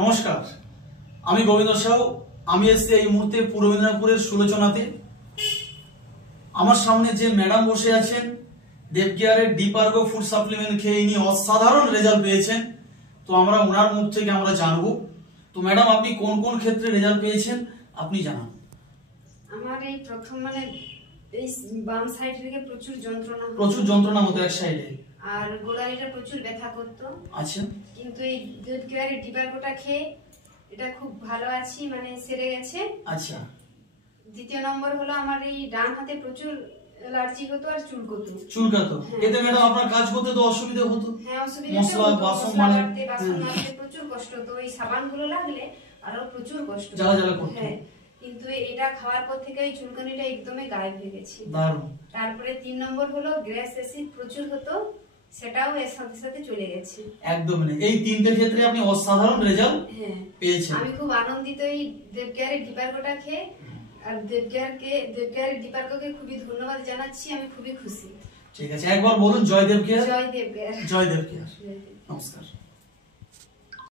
নমস্কার, আমি গোবিন্দ সাউ। আমি এসেছি এই মুহূর্তে পূর্ব মেদিনীপুরের সুলোচনাতে। আমার সামনে যে ম্যাডাম বসে আছেন, দেবকেয়ারের ডিপার্গো ফুড সাপ্লিমেন্ট খেয়ে ইনি অসাধারণ রেজাল্ট পেয়েছেন। তো আমরা ওনার মুখ থেকে আমরা জানবো। তো ম্যাডাম, আপনি কোন কোন ক্ষেত্রে রেজাল্ট পেয়েছেন আপনি জানান। আমার এই প্রথম এই বাম সাইড থেকে প্রচুর যন্ত্রণা হতো এক সাইডে, আর গোড়ালিটা প্রচুর ব্যথা করতো। আচ্ছা, কিন্তু এই দেবকেয়ারের ডিপার্গোটা খেয়ে এটা খুব ভালো আছি, সেরে গেছে। আচ্ছা, দ্বিতীয় নম্বর হলো আমার এই ডান হাতে প্রচুর অ্যালার্জি হতো আর চুলকাতো। এতে ম্যাডাম আপনার কাজ করতে তো অসুবিধা হতো? হ্যাঁ, অসুবিধা হতো। বাসন মারতে প্রচুর কষ্ট হতো। এই সাবানগুলো লাগলে আরো প্রচুর কষ্ট, জ্বালা করতো। হ্যাঁ, কিন্তু এটা খাওয়ার পর থেকে এই চুলকানিটা একদমই গায়েব হয়ে গেছে। দারুণ। তারপরে 3 নম্বর হলো গ্যাস অ্যাসিড প্রচুর হতো, সেটাও এর সাথে সাথে চলে গেছে। একদম না, এই তিনটে ক্ষেত্রে আপনি অসাধারণ রেজাল্ট পেয়েছেন। আমি খুব আনন্দিত এই দেবকেয়ারের ডিপার্গোটা খেয়ে, আর দেবকেয়ারের ডিপার্গোকে খুবই ধন্যবাদ জানাচ্ছি। আমি খুবই খুশি। ঠিক আছে, একবার বলুন জয় দেবকেয়ার। জয় দেবকেয়ার। জয় দেবকেয়ার। নমস্কার।